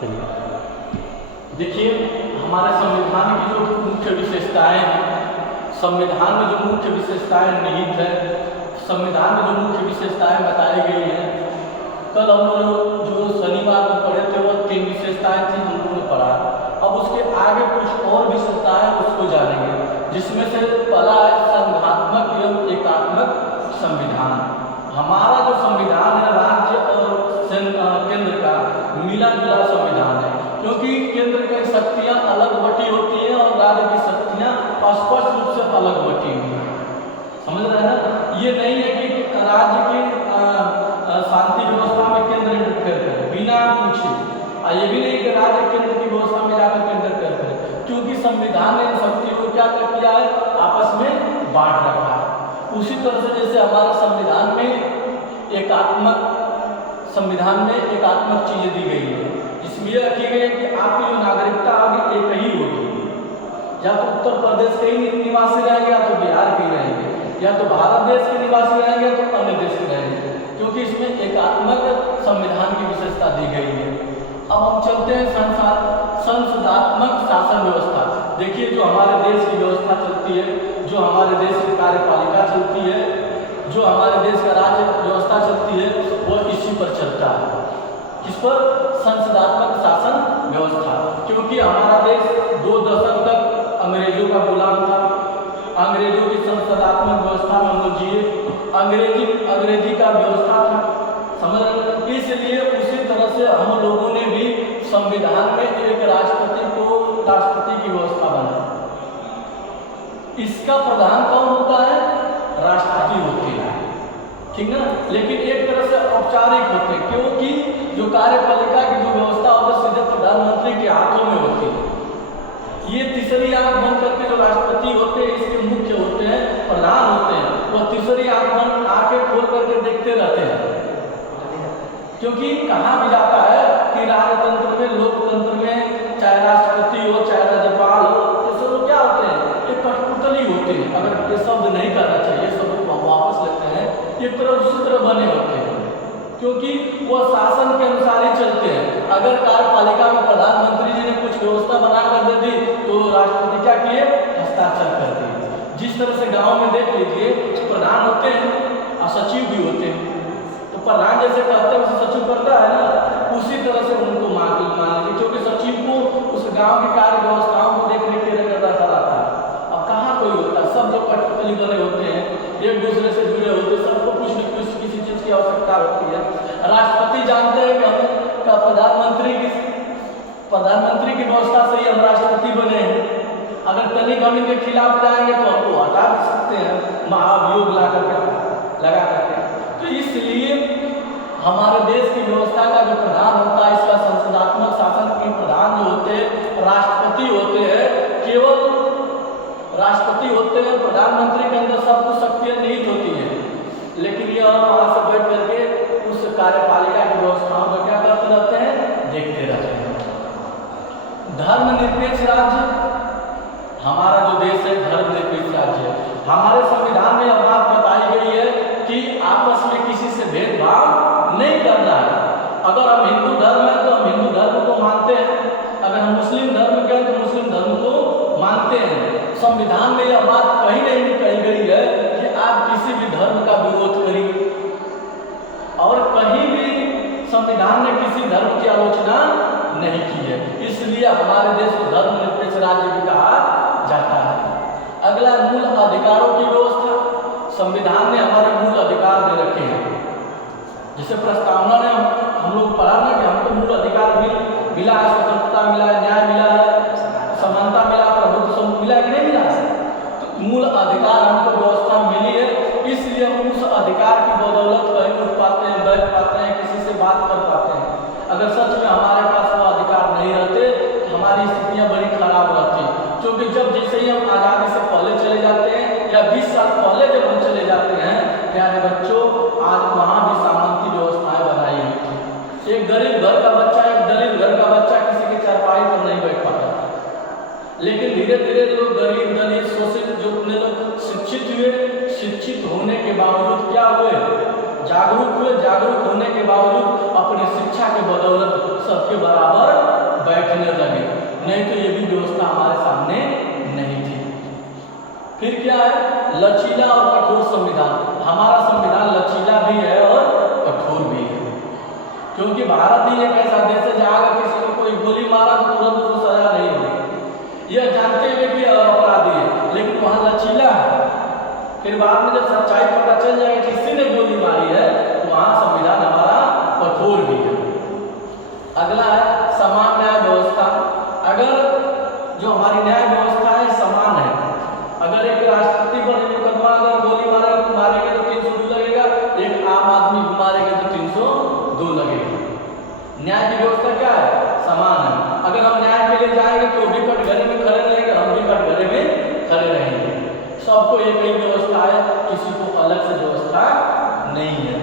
चलिए। देखिए, हमारे संविधान की जो मुख्य विशेषताएं हैं, संविधान में जो मुख्य विशेषताएं निहित है, संविधान में जो मुख्य विशेषताएं बताई गई हैं, कल हम लोग जो शनिवार को पढ़े थे वो 3 विशेषताएं थी, हम लोगों ने पढ़ा। अब उसके आगे कुछ और विशेषताएं उसको जानेंगे, जिसमें से पहला है संघात्मक एवं एकात्मक संविधान। हमारा जो संविधान है राज्य और केंद्र का मिला जुला संविधान है, क्योंकि केंद्र की शक्तियां अलग बटी होती हैं और राज्य की शक्तियां स्पष्ट रूप से अलग बटी हुई हैं। समझ रहे हैं ना? ये नहीं है कि राज्य की शांति व्यवस्था में केंद्र इंटरफेयर करे बिना पूछे, और ये भी नहीं कि राज्य केंद्र की व्यवस्था में जाकर इंटरफेयर करे, क्योंकि संविधान ने शक्तियों को क्या कर दिया है, आपस में बांट रखा है। उसी तरह से जैसे हमारे संविधान में एकात्मक चीजें दी गई है, जिसमें यह रखी गई है कि आपकी जो नागरिकता आगे एक ही होगी, या तो उत्तर प्रदेश के ही निवासी रहेंगे, या तो बिहार के रहेंगे, या तो भारत देश के निवासी रहेंगे, या तो अन्य देश के रहेंगे, क्योंकि इसमें एकात्मक संविधान की विशेषता दी गई है। अब हम चलते हैं संसदात्मक शासन व्यवस्था। देखिए, जो हमारे देश की व्यवस्था चलती है, जो हमारे देश की कार्यपालिका चलती है, जो हमारे देश का राज्य व्यवस्था चलती है, वो इसी पर चलता है। किस पर? संसदात्मक शासन व्यवस्था। क्योंकि हमारा देश 2 दशक तक अंग्रेजों का गुलाम था, अंग्रेजों की संसदात्मक व्यवस्था में हम लोग जिए, अंग्रेजी का व्यवस्था था, समझ रहे? इसलिए उसी तरह से हम लोगों ने भी संविधान में एक राष्ट्रपति की व्यवस्था बनाई। इसका प्रधान कौन होता है? राष्ट्रपति होते हैं, ठीक ना? लेकिन एक तरह से औपचारिक होते हैं, क्योंकि जो कार्यपालिका की जो व्यवस्था होती है सीधे प्रधानमंत्री के हाथों में होती है। ये तीसरी आंख बंद करके जो राष्ट्रपति होते हैं, इसके मुख्य होते हैं, प्रधान होते हैं, वो तीसरी आंखें खोल करके देखते रहते हैं। क्योंकि कहा भी जाता है कि राजतंत्र में, लोकतंत्र में, चाहे राष्ट्रपति हो चाहे राज्यपाल हो, ये सब लोग क्या होते हैं? ये कठपुतली होते हैं। अगर ये शब्द नहीं करना चाहिए, शब्द को वापस लेते हैं, ये तरह दूसरी तरह बने होते हैं, क्योंकि वो शासन के अनुसार ही चलते हैं। अगर कार्यपालिका में प्रधानमंत्री जी ने कुछ व्यवस्था बना कर दे दी, तो राष्ट्रपति क्या किए? हस्ताक्षर कर दिए। जिस तरह से गाँव में देख लीजिए, प्रधान होते हैं और सचिव भी होते हैं, तो प्रधान जैसे कहते हैं वैसे सचिव करता है ना, उसी तरह से उनको मान लीजिए, क्योंकि सचिव को उस गांव की कार्य व्यवस्थाओं को देखने के लिए करता रहता है। अब कहाँ कोई होता है? सब जो कठपुतली बने होते हैं, एक दूसरे से जुड़े होते हैं, सबको कुछ न कुछ किसी चीज की आवश्यकता होती है। राष्ट्रपति जानते हैं कि हम प्रधानमंत्री की व्यवस्था से ही हम राष्ट्रपति बने हैं। अगर तनिक हम इनके खिलाफ जाएंगे तो हमको हटा भी सकते हैं, महाभियोग लगा करके। तो इसलिए हमारे देश की व्यवस्था का जो प्रधान होता है, इसका संसदात्मक शासन के प्रधान जो होते हैं राष्ट्रपति होते हैं, केवल राष्ट्रपति होते हैं। प्रधानमंत्री के अंदर सब कुछ शक्तियां निहित होती हैं, लेकिन यह वहां से बैठ करके उस कार्यपालिका की व्यवस्थाओं को क्या करते रहते हैं? देखते रहते हैं। धर्मनिरपेक्ष राज्य, हमारा जो देश है धर्मनिरपेक्ष राज्य है। हमारे संविधान में यह बात बताई गई है कि आपस में किसी से भेदभाव नहीं करना है। अगर हम हिंदू धर्म है तो हम हिंदू धर्म को मानते हैं, अगर हम मुस्लिम धर्म के हैं तो मुस्लिम धर्म को मानते हैं। संविधान में यह बात कहीं नहीं कही गई है कि आप किसी भी धर्म का विरोध करिए, और कहीं भी संविधान ने किसी धर्म की आलोचना नहीं की है। इसलिए हमारे देश को धर्मनिरपेक्ष राज्य भी कहा जाता है। अगला, मूल अधिकारों की व्यवस्था। संविधान ने हमारे मूल अधिकार दे रखे हैं। जैसे प्रस्तावना ने हम लोग पढ़ा ना कि हमको मूल अधिकार मिला है, स्वतंत्रता मिला है, न्याय मिला है, समानता मिला, प्रभुत्व मिला कि नहीं मिला है? तो मूल अधिकार हमको व्यवस्था मिली है, इसलिए हम उस अधिकार की बदौलत कहीं उठ पाते हैं, बैठ पाते हैं, किसी से बात कर पाते हैं। अगर सच में हमारे पास वो अधिकार नहीं रहते तो हमारी स्थितियाँ बड़ी खराब रहती, क्योंकि जैसे ही हम आज़ादी से पहले चले जाते हैं या 20 साल पहले जब हम चले जाते हैं, प्यारे बच्चों, आज वहाँ भी सामंती व्यवस्थाएं बनाई हुई थी। एक गरीब घर का बच्चा, एक दलित घर का बच्चा किसी के चारपाई पर नहीं बैठ पाता था, लेकिन धीरे धीरे लोग गरीब, दलित, शोषित जो अपने लोग शिक्षित हुए, शिक्षित होने के बावजूद क्या हुए? जागरूक हुए। जागरूक होने के बावजूद अपनी शिक्षा के बदौलत सबके बराबर नहीं तो ये भी व्यवस्था हमारे सामने नहीं थी। फिर क्या है, लचीला और कठोर संविधान। हमारा संविधान लचीला भी है और कठोर भी है, क्योंकि भारत ही एक ऐसा देश है जहाँ अगर किसी को कोई गोली मारा तो तुरंत उसको सजा नहीं होगी, यह जानते हुए कि अपराधी है, लेकिन वहाँ लचीला है। फिर बाद में जब सच्चाई पता चल जाएगा कि किसी ने गोली मारी है तो वहाँ संविधान हमारा कठोर भी है। अगला है समान न्याय व्यवस्था। अगर जो हमारी न्याय व्यवस्था है समान है, अगर एक राष्ट्रपति पर मुकदमा अगर गोली मारेंगे तो 302 लगेगा, एक आम आदमी को मारेंगे तो 302 लगेगा। न्याय की व्यवस्था क्या है, समान है। अगर हम न्याय के लिए जाएंगे तो भी कटघरे में खड़े रहेंगे, हम भी कटघरे में खड़े रहेंगे। सबको एक ही व्यवस्था है, किसी को अलग से व्यवस्था नहीं है।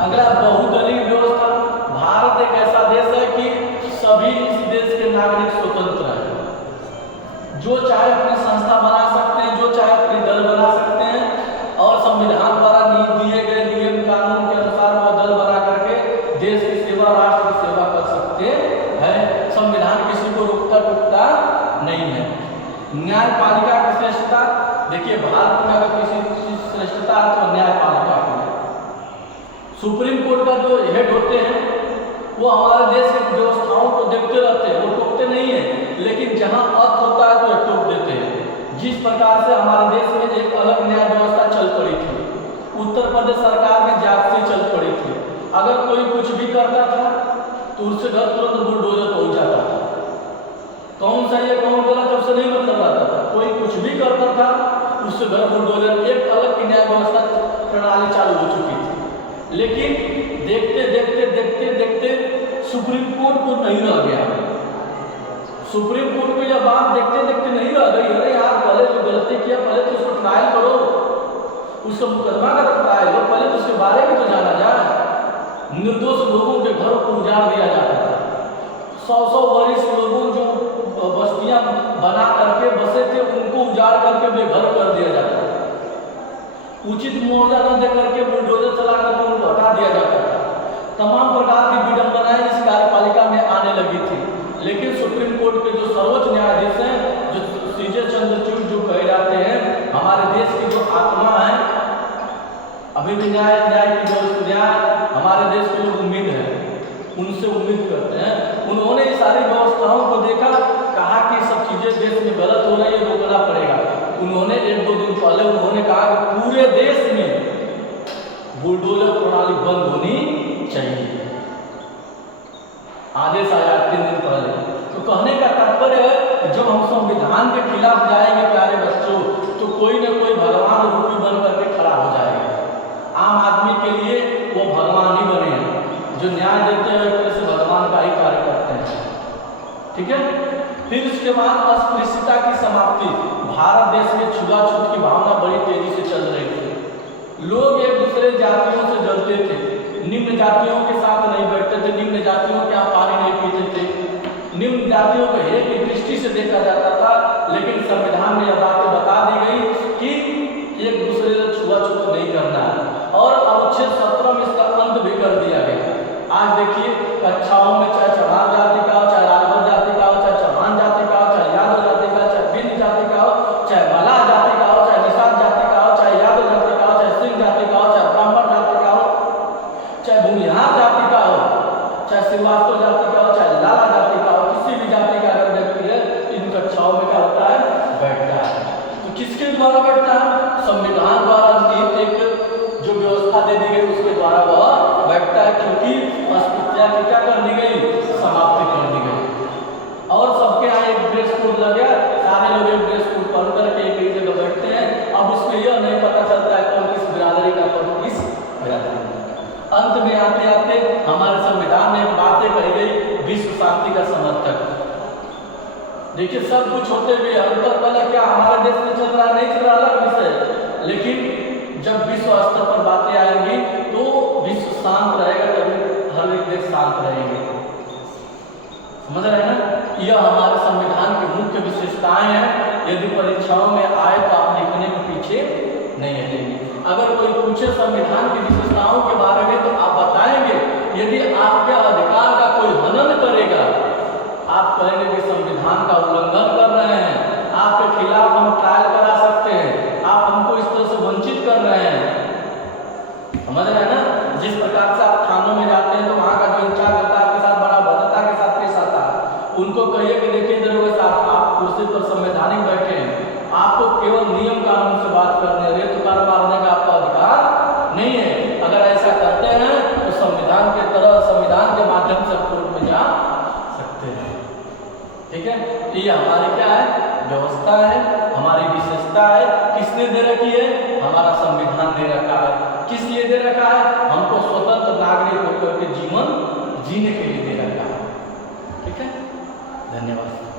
अगला बहुदलीय व्यवस्था। भारत एक ऐसा देश है कि सभी इस देश के नागरिक स्वतंत्र हैं, जो चाहे अपनी संस्था बना सकते हैं, जो चाहे अपनी दल बना सकते हैं, और संविधान द्वारा दिए गए नियम कानून के अनुसार वो दल बना करके देश की सेवा, राष्ट्र की सेवा कर सकते हैं। संविधान किसी को रोकता टोकता नहीं है। न्यायपालिका की श्रेष्ठता। देखिए भारत में अगर किसी की श्रेष्ठता है तो न्यायपालिका की। सुप्रीम कोर्ट का जो हेड होते हैं वो हमारे देश की व्यवस्थाओं को देखते रहते हैं, वो टोकते नहीं है, लेकिन जहां अर्थ होता है तो टोक देते हैं। जिस प्रकार से हमारे देश में एक अलग न्याय व्यवस्था चल पड़ी थी, उत्तर प्रदेश सरकार में जाप्सी चल पड़ी थी। अगर कोई कुछ भी करता था तो उससे घर तुरंत बुलडोजर पहुंच जाता था। कौन सही है कौन गलत उससे नहीं मतलब आता था, कोई कुछ भी करता था उससे घर बुलडोजर। एक अलग न्याय व्यवस्था प्रणाली चालू हो चुकी थी, लेकिन देखते देखते देखते देखते सुप्रीम कोर्ट को नहीं रह गया। सुप्रीम कोर्ट को यह बात देखते देखते नहीं रह गई, अरे यार पहले जो गलती किया पहले तो उसको ट्रायल करो, उसका मुकदमा का ट्रायल हो, पहले तो उसके बारे में तो जाना जाए। निर्दोष लोगों के घरों को उजाड़ दिया जाता था। 100 वरिष्ठ लोगों जो बस्तियां बना करके बसे थे उनको उजाड़ करके बेघर कर दिया जाता था। उचित मुआवजा न दे करके बुलडोजर चला करके उनको हटा दिया जाता था। तमाम प्रकार की विडंबनाएं इस कार्यपालिका में आने लगी थी, लेकिन सुप्रीम कोर्ट के जो सर्वोच्च न्यायाधीश हैं, जो सीजे चंद्रचूड़ जो कहे जाते हैं, हमारे देश की जो आत्मा है, अभी भी न्याय हमारे देश के लोग उम्मीद है, उनसे उम्मीद करते हैं। उन्होंने सारी व्यवस्थाओं को देखा, कहा कि सब चीजें देश में गलत हो रही है, रोकना पड़ेगा। उन्होंने 1-2 दिन पहले उन्होंने कहा कि पूरे देश में बुलडोजर प्रणाली बंद होनी चाहिए। आदेश आया 3 दिन पहले। तो कहने का तात्पर्य है जब हम संविधान के खिलाफ जाएंगे प्यारे बच्चों, तो कोई न कोई भगवान रूपी बन करके खड़ा हो जाएगा। आम आदमी के लिए वो भगवान ही बने हैं, जो न्याय देते हैं एक तरह से भगवान का ही कार्य करते हैं। ठीक है। फिर उसके बाद अस्पृश्यता की समाप्ति। भारत देश में छुआछूत की भावना बड़ी तेजी से चल रही थी। लोग एक दूसरे जातियों से जलते थे, निम्न जातियों के साथ नहीं बैठते थे, निम्न जातियों के यहाँ पानी नहीं पीते थे, निम्न जातियों को हेय की दृष्टि से देखा जाता था। लेकिन संविधान में यह बातें बता दी गई कि एक दूसरे से छुआछूत नहीं करना है, और अनुच्छेद 17 में इसका अंत भी कर दिया गया। आज देखिए कक्षाओं में चाहे चढ़ान जाति का हो, चाहे राजभर जाति का हो, चाहे चौहान जाति का हो, चाहे यादव जाति का, चाहे बिंद जाति का हो, चाहे मल्लाह जाति का हो, चाहे निषाद जाति का हो, चाहे यादव जाति का हो, चाहे सिंह जाति का हो, चाहे ब्राह्मण जाति का हो, चाहे भूमिहार जाति का हो, चाहे श्रीवास्तव जाति का हो, चाहे लाला जाति का हो, किसी भी जाति का अगर व्यक्ति है इन कक्षाओं में क्या होता है, बैठता है। तो किसके द्वारा बैठता है? संविधान द्वारा नीति एक जो व्यवस्था दे दी गई उसके द्वारा वह बैठता है, क्योंकि अस्पृश्यता की क्या कर दी गई, समाप्ति कर दी गई। और सबके यहाँ एक ड्रेस कोड लग गया, सारे लोग एक ड्रेस कोड पहन करके एक ही जगह बैठते हैं। अब उसमें यह नहीं पता चलता है कौन किस बिरादरी का, कौन किस बिरादरी का। अंत में आते आते हमारे संविधान में बातें कही गई विश्व शांति का समर्थक। देखिए सब कुछ होते हुए अंतर वाला क्या हमारे देश में चल रहा है, नहीं चल रहा, अलग विषय, लेकिन जब विश्व स्तर पर बातें आएंगी तो विश्व शांत रहेगा, तभी हर एक देश शांत रहेंगे। समझ रहे हैं ना? यह हमारे संविधान की मुख्य विशेषताएं हैं। यदि परीक्षाओं में आए तो आप लिखने के पीछे नहीं हटेंगे। अगर कोई पूछे संविधान की विशेषताओं के बारे में तो आप बताएंगे। यदि आपके अधिकार का कोई हनन करेगा, आप कहेंगे कि ये हमारी क्या है, व्यवस्था है, हमारी विशेषता है। किसने दे रखी है, हमारा संविधान दे रखा है। किस लिए दे रखा है, हमको स्वतंत्र नागरिक होकर के जीवन जीने के लिए दे रखा है। ठीक है, धन्यवाद।